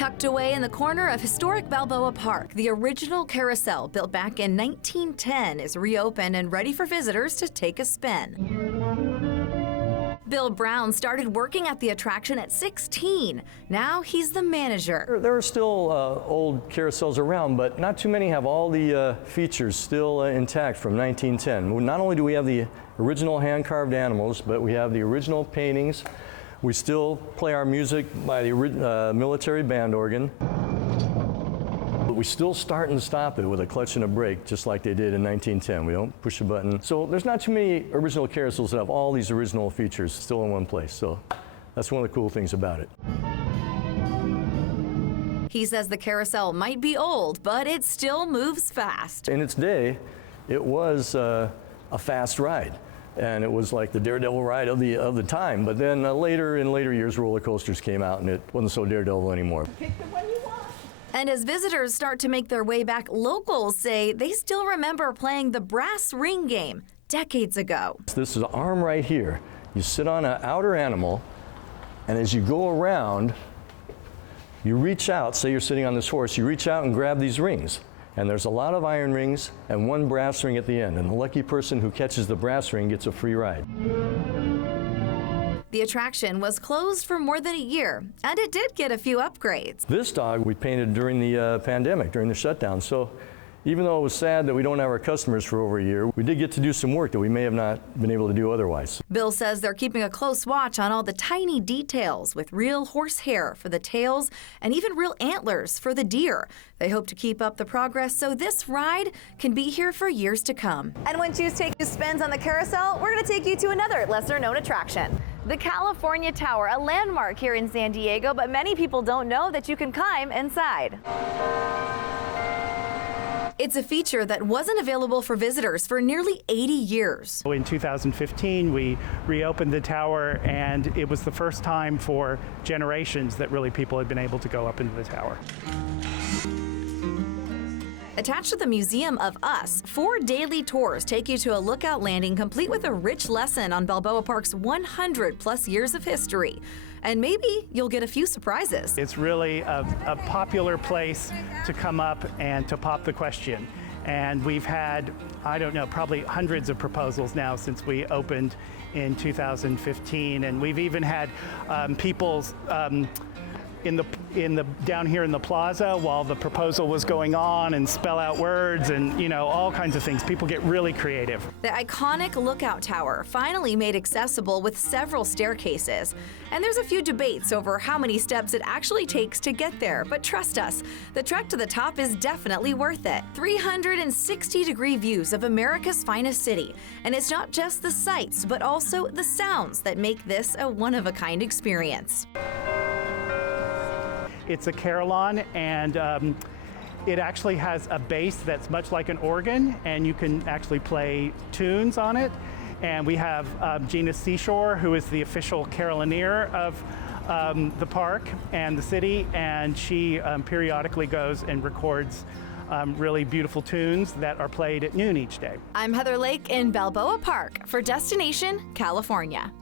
Tucked away in the corner of historic Balboa Park, the original carousel, built back in 1910, is reopened and ready for visitors to take a spin. Bill Brown started working at the attraction at 16. Now he's the manager. There are still old carousels around, but not too many have all the features still intact from 1910. Not only do we have the original hand-carved animals, but we have the original paintings. We still play our music by the military band organ. But we still start and stop it with a clutch and a brake, just like they did in 1910. We don't push a button. So there's not too many original carousels that have all these original features still in one place. So that's one of the cool things about it. He says the carousel might be old, but it still moves fast. In its day, it was a fast ride. And it was like the daredevil ride of the time. But then in later years, roller coasters came out, and it wasn't so daredevil anymore. Pick the one you want. And as visitors start to make their way back, locals say they still remember playing the brass ring game decades ago. This is an arm right here. You sit on an outer animal, and as you go around, you reach out. Say you're sitting on this horse, you reach out and grab these rings. And there's a lot of iron rings and one brass ring at the end. And the lucky person who catches the brass ring gets a free ride. The attraction was closed for more than a year, and it did get a few upgrades. This dog we painted during the pandemic, during the shutdown. So even though it was sad that we don't have our customers for over a year, we did get to do some work that we may have not been able to do otherwise. Bill says they're keeping a close watch on all the tiny details, with real horse hair for the tails and even real antlers for the deer. They hope to keep up the progress so this ride can be here for years to come. And when Choose Take You spins on the carousel, we're going to take you to another lesser-known attraction. The California Tower, a landmark here in San Diego, but many people don't know that you can climb inside. It's a feature that wasn't available for visitors for nearly 80 years. In 2015, we reopened the tower, and it was the first time for generations that really people had been able to go up into the tower. Attached to the Museum of Us, 4 daily tours take you to a lookout landing complete with a rich lesson on Balboa Park's 100-plus years of history. And maybe you'll get a few surprises. It's really a popular place to come up and to pop the question. And we've had, I don't know, probably hundreds of proposals now since we opened in 2015. And we've even had people down here in the plaza while the proposal was going on and spell out words and, you know, all kinds of things. People get really creative. The iconic lookout tower finally made accessible with several staircases. And there's a few debates over how many steps it actually takes to get there. But trust us, the trek to the top is definitely worth it. 360-degree views of America's finest city. And it's not just the sights, but also the sounds that make this a one-of-a-kind experience. It's a carillon, and it actually has a bass that's much like an organ, and you can actually play tunes on it. And we have Gina Seashore, who is the official carillioneer of the park and the city, and she periodically goes and records really beautiful tunes that are played at noon each day. I'm Heather Lake in Balboa Park for Destination California.